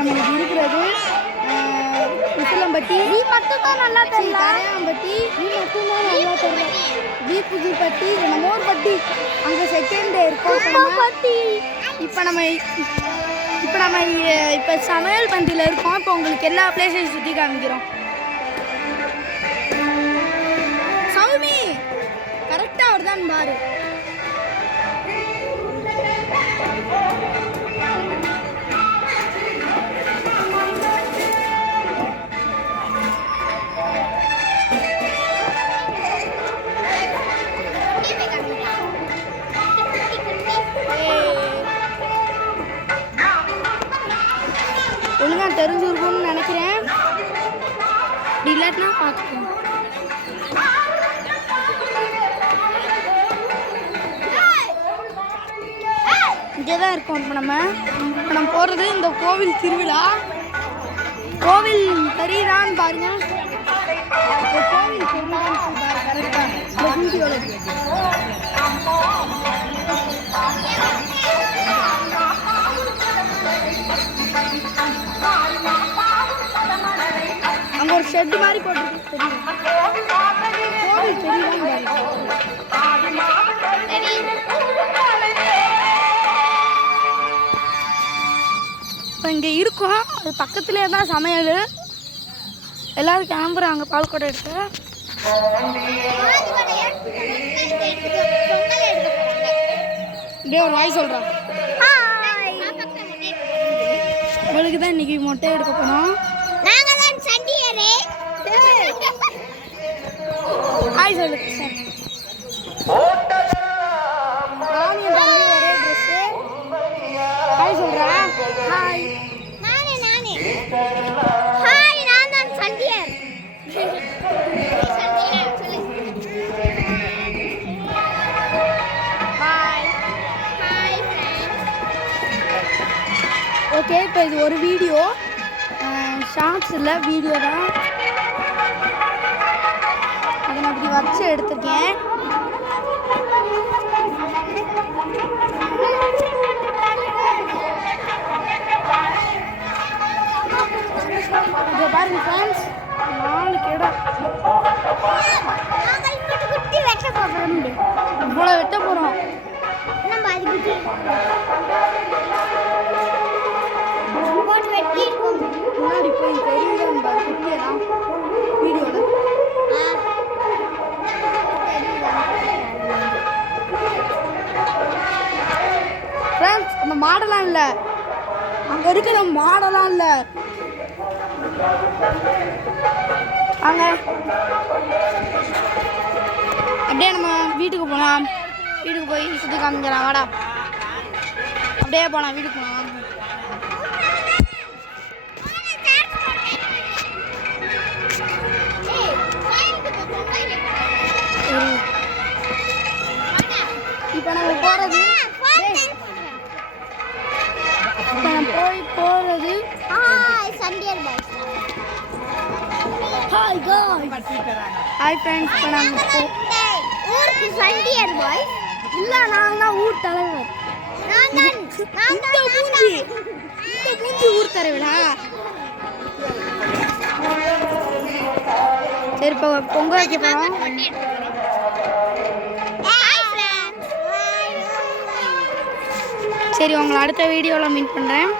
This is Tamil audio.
நம்மளுக்கு இருக்கிறது உசிலம்பட்டி மட்டும்தான் நல்லா தெரியல, கரையாம்பட்டி மட்டும்தான் நல்லா தெரியல, புதுப்பட்டி மோர்பட்டி அங்கே செகண்ட் டே இருக்கோம். இப்போ நம்ம சமையல் பந்தியில் இருக்கோம். இப்போ உங்களுக்கு எல்லா பிளேஸையும் சுற்றி காமிக்கிறோம். சௌமி கரெக்டாக வருதான் பாரு. ஒழுங்கா தெரிஞ்சிருக்கும்னு நினைக்கிறேன். அப்படி இல்லாட்டினா பார்த்துக்கோங்க. இங்கே தான் இருக்கோம். இப்போ நம்ம போகிறது இந்த கோவில் திருவிழா. கோவில் தெரியுதான்னு பாருங்க. கோவில் தெரியுதான்னு கரெக்டாக இந்த வீடியோவில் அங்கே ஒரு ஷெட் மாதிரி போட்டுருக்கு. தெரியும் கோவில் தெரியுதான்னு இப்போ இங்கே இருக்கோம். அது பக்கத்துலேயே தான் சமையல். எல்லோரும் கிளம்புறாங்க பால்கோடை எடுத்து. இப்படியே ஒரு வாய் சொல்கிறேன். உங்களுக்கு தான் இன்னைக்கு மொட்டை எடுக்க போனோம். ஹாய் சொல்லு. ஒரே ட்ரெஸ்ஸு. ஹாய் சொல்கிறேன். ஹாய் ஹாய், நான் தான் சண்டியர். ஓகே, இப்போ இது ஒரு வீடியோ, ஷார்ட்ஸ் இல்லை வீடியோ தான். அதை நான் இப்படி வச்சு எடுத்திருக்கேன். இதை பாருங்க ஃப்ரெண்ட்ஸ், 4 கிடா இவ்வளோ வெட்ட போகிறோம். முன்னாடி போய் தெரியுதான் குட்டியெல்லாம் வீடியோவில். ஃப்ரெண்ட்ஸ், அந்த மாடெல்லாம் இல்லை, அங்கே இருக்கிற மாடெல்லாம் இல்லை. வாங்க அப்படியே நம்ம வீட்டுக்கு போகலாம். வீட்டுக்கு போய் சுற்றி காமிக்கலாம். வாடா, அப்படியே போகலாம் வீட்டுக்கு போகலாம். இப்போ நம்ம போகிறது சண்டியர் பாய்ஸ். ஹாய் ஃப்ரெண்ட்ஸ், இப்போ நாங்கள் ஊருக்கு சண்டியர் பாய்ஸ். இல்லை, நான் தான் ஊர் தலைவர். இந்த மூஞ்சி ஊர் தலைவரா? சரி, இப்போ பொங்கல் வைக்க போகிறோம். சரி, உங்களை அடுத்த வீடியோவில் மீட் பண்ணுறேன்.